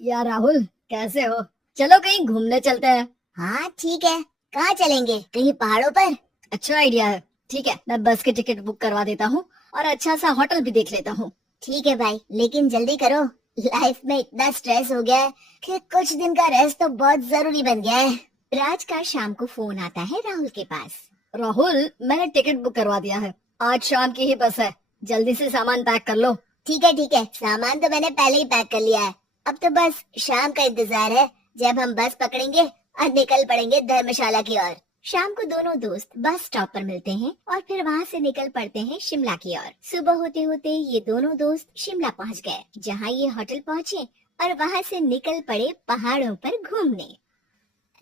यार राहुल, कैसे हो? चलो कहीं घूमने चलते हैं। हाँ ठीक है। कहाँ चलेंगे? कहीं पहाड़ों पर? अच्छा आइडिया है। ठीक है, मैं बस की टिकट बुक करवा देता हूँ और अच्छा सा होटल भी देख लेता हूँ। ठीक है भाई, लेकिन जल्दी करो। लाइफ में इतना स्ट्रेस हो गया है कि कुछ दिन का रेस्ट तो बहुत जरूरी बन गया है। राज का शाम को फोन आता है राहुल के पास। राहुल, मैंने टिकट बुक करवा दिया है। आज शाम की ही बस है। जल्दी से सामान पैक कर लो। ठीक है, सामान तो मैंने पहले ही पैक कर लिया है। अब तो बस शाम का इंतजार है, जब हम बस पकड़ेंगे और निकल पड़ेंगे धर्मशाला की ओर। शाम को दोनों दोस्त बस स्टॉप पर मिलते हैं और फिर वहाँ से निकल पड़ते हैं शिमला की ओर। सुबह होते होते ये दोनों दोस्त शिमला पहुँच गए, जहाँ ये होटल पहुँचे और वहाँ से निकल पड़े पहाड़ों पर घूमने।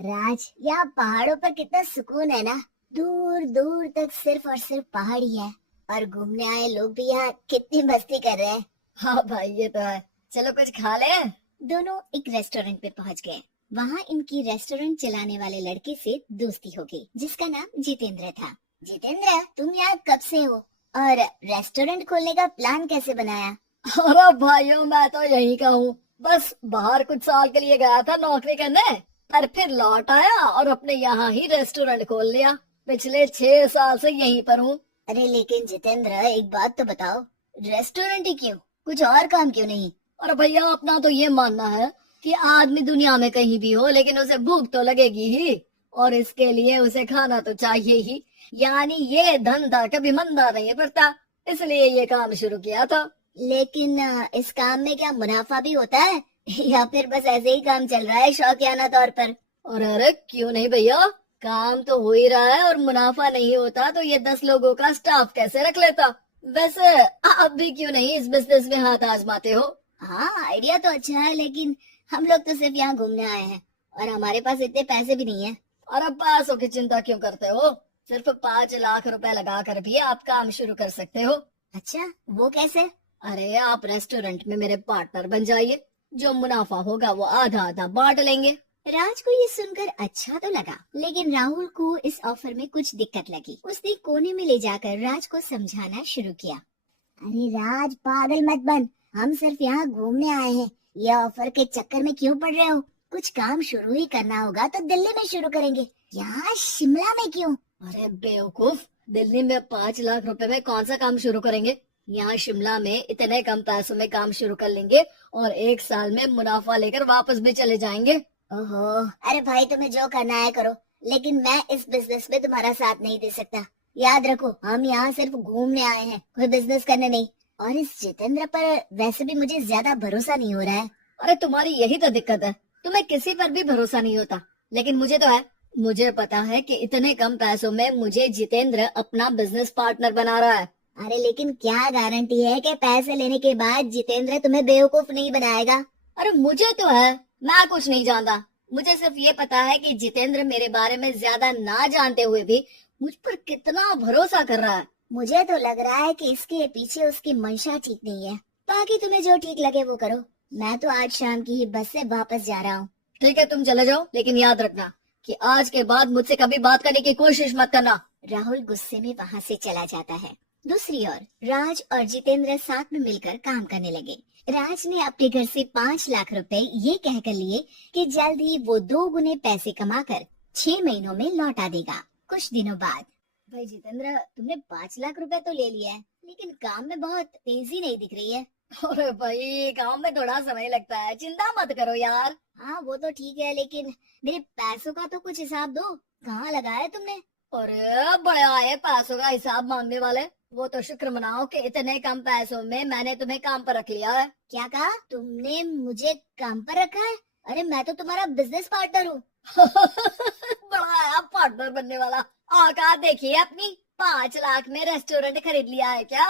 राज, यहाँ पहाड़ों पर कितना सुकून है ना। दूर दूर तक सिर्फ और सिर्फ पहाड़ ही है, और घूमने आए लोग भी यहाँ कितनी मस्ती कर रहे हैं। हाँ भाई, ये तो है। चलो कुछ खा ले। दोनों एक रेस्टोरेंट पे पहुंच गए। वहाँ इनकी रेस्टोरेंट चलाने वाले लड़के से दोस्ती हो गई, जिसका नाम जितेंद्र था। जितेंद्र, तुम यहाँ कब से हो और रेस्टोरेंट खोलने का प्लान कैसे बनाया? अरे भाइयों, मैं तो यहीं का हूँ। बस बाहर कुछ साल के लिए गया था नौकरी करने, पर फिर लौट आया और अपने यहाँ ही रेस्टोरेंट खोल लिया। पिछले 6 साल से यहीं पर हूँ। अरे लेकिन जितेंद्र, एक बात तो बताओ, रेस्टोरेंट ही क्यों, कुछ और काम क्यों नहीं? और भैया, अपना तो ये मानना है कि आदमी दुनिया में कहीं भी हो लेकिन उसे भूख तो लगेगी ही, और इसके लिए उसे खाना तो चाहिए ही। यानी ये धंधा कभी मंदा नहीं पड़ता, इसलिए ये काम शुरू किया था। लेकिन इस काम में क्या मुनाफा भी होता है या फिर बस ऐसे ही काम चल रहा है शौकियाना तौर पर? और अरे क्यों नहीं भैया, काम तो हो ही रहा है और मुनाफा नहीं होता तो ये 10 लोगों का स्टाफ कैसे रख लेता। वैसे आप भी क्यों नहीं इस बिजनेस में हाथ आजमाते हो? हाँ, आइडिया तो अच्छा है, लेकिन हम लोग तो सिर्फ यहाँ घूमने आए हैं और हमारे पास इतने पैसे भी नहीं है। और अब पैसों की चिंता क्यों करते हो? सिर्फ 5 लाख रुपए लगा कर भी आप काम शुरू कर सकते हो। अच्छा, वो कैसे? अरे आप रेस्टोरेंट में मेरे पार्टनर बन जाइए। जो मुनाफा होगा वो आधा आधा बांट लेंगे। राज को ये सुनकर अच्छा तो लगा, लेकिन राहुल को इस ऑफर में कुछ दिक्कत लगी। उसने कोने में ले जाकर राज को समझाना शुरू किया। अरे राज, पागल मत बन, हम सिर्फ यहाँ घूमने आए हैं। ये ऑफर के चक्कर में क्यों पड़ रहे हो? कुछ काम शुरू ही करना होगा तो दिल्ली में शुरू करेंगे, यहाँ शिमला में क्यों? अरे बेवकूफ, दिल्ली में 5 लाख रुपए में कौन सा काम शुरू करेंगे? यहाँ शिमला में इतने कम पैसों में काम शुरू कर लेंगे और 1 साल में मुनाफा लेकर वापस भी चले जाएंगे। ओहो, अरे भाई तुम्हें जो करना है करो, लेकिन मैं इस बिजनेस में तुम्हारा साथ नहीं दे सकता। याद रखो, हम यहाँ सिर्फ घूमने आए हैं, कोई बिजनेस करने नहीं। और इस जितेंद्र पर वैसे भी मुझे ज्यादा भरोसा नहीं हो रहा है। अरे तुम्हारी यही तो दिक्कत है, तुम्हें किसी पर भी भरोसा नहीं होता, लेकिन मुझे तो है। मुझे पता है कि इतने कम पैसों में मुझे जितेंद्र अपना बिजनेस पार्टनर बना रहा है। अरे लेकिन क्या गारंटी है कि पैसे लेने के बाद जितेंद्र तुम्हें बेवकूफ नहीं बनाएगा? अरे मुझे तो है, मैं कुछ नहीं जानता। मुझे सिर्फ ये पता है कि जितेंद्र मेरे बारे में ज्यादा ना जानते हुए भी मुझ पर कितना भरोसा कर रहा है। मुझे तो लग रहा है कि इसके पीछे उसकी मंशा ठीक नहीं है। बाकी तुम्हें जो ठीक लगे वो करो। मैं तो आज शाम की ही बस से वापस जा रहा हूँ। ठीक है, तुम चले जाओ, लेकिन याद रखना कि आज के बाद मुझसे कभी बात करने की कोशिश मत करना। राहुल गुस्से में वहाँ से चला जाता है। दूसरी ओर राज और जितेंद्र साथ में मिलकर काम करने लगे। राज ने अपने घर से 5 लाख रुपए ये कहकर लिए कि जल्द ही वो 2 गुने पैसे कमाकर 6 महीनों में लौटा देगा। कुछ दिनों बाद, भाई जितेंद्र, तुमने 5 लाख रुपए तो ले लिया है, लेकिन काम में बहुत तेजी नहीं दिख रही है। अरे भाई, काम में थोड़ा समय लगता है, चिंता मत करो यार। हाँ वो तो ठीक है, लेकिन मेरे पैसों का तो कुछ हिसाब दो। कहाँ लगाया तुमने? अरे बड़े आए पैसों का हिसाब मांगने वाले। वो तो शुक्र मनाओ कि इतने कम पैसों में मैंने तुम्हें काम पर रख लिया है। क्या कहा? तुमने मुझे काम पर रखा है? अरे मैं तो तुम्हारा बिजनेस पार्टनर हूँ। बड़ा आया पार्टनर बनने वाला। औकात देखिए अपनी, 5 लाख में रेस्टोरेंट खरीद लिया है क्या?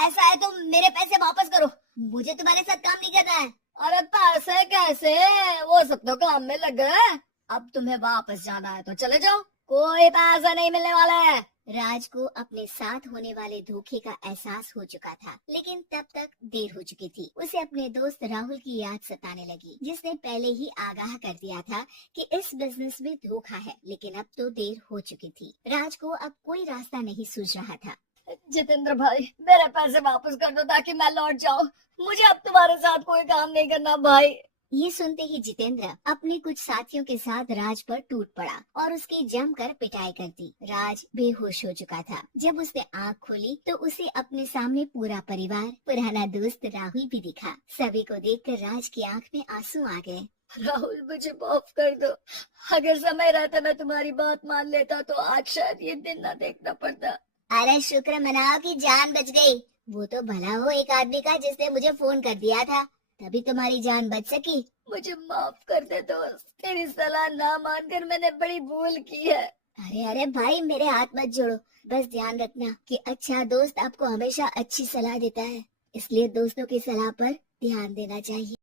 ऐसा है तो मेरे पैसे वापस करो, मुझे तुम्हारे साथ काम नहीं करना है। अरे पैसे कैसे, वो सब तो काम में लग गए। अब तुम्हें वापस जाना है तो चले जाओ, कोई पैसा नहीं मिलने वाला है। राज को अपने साथ होने वाले धोखे का एहसास हो चुका था, लेकिन तब तक देर हो चुकी थी। उसे अपने दोस्त राहुल की याद सताने लगी, जिसने पहले ही आगाह कर दिया था कि इस बिजनेस में धोखा है, लेकिन अब तो देर हो चुकी थी। राज को अब कोई रास्ता नहीं सूझ रहा था। जितेंद्र भाई, मेरे पैसे वापस कर दो ताकि मैं लौट जाऊं। मुझे अब तुम्हारे साथ कोई काम नहीं करना भाई। ये सुनते ही जितेंद्र अपने कुछ साथियों के साथ राज पर टूट पड़ा और उसकी जमकर पिटाई कर दी। राज बेहोश हो चुका था। जब उसने आँख खोली तो उसे अपने सामने पूरा परिवार, पुराना दोस्त राहुल भी दिखा। सभी को देखकर राज की आँख में आंसू आ गए। राहुल, मुझे माफ कर दो। अगर समय रहता मैं तुम्हारी बात मान लेता तो आज शायद ये दिन ना देखना पड़ता। अरे शुक्र मनाओ कि जान बच गई। वो तो भला हो एक आदमी का जिसने मुझे फोन कर दिया था, तभी तुम्हारी जान बच सकी। मुझे माफ कर दे दोस्त, तेरी सलाह ना मानकर मैंने बड़ी भूल की है। अरे अरे भाई, मेरे हाथ मत जोड़ो। बस ध्यान रखना कि अच्छा दोस्त आपको हमेशा अच्छी सलाह देता है, इसलिए दोस्तों की सलाह पर ध्यान देना चाहिए।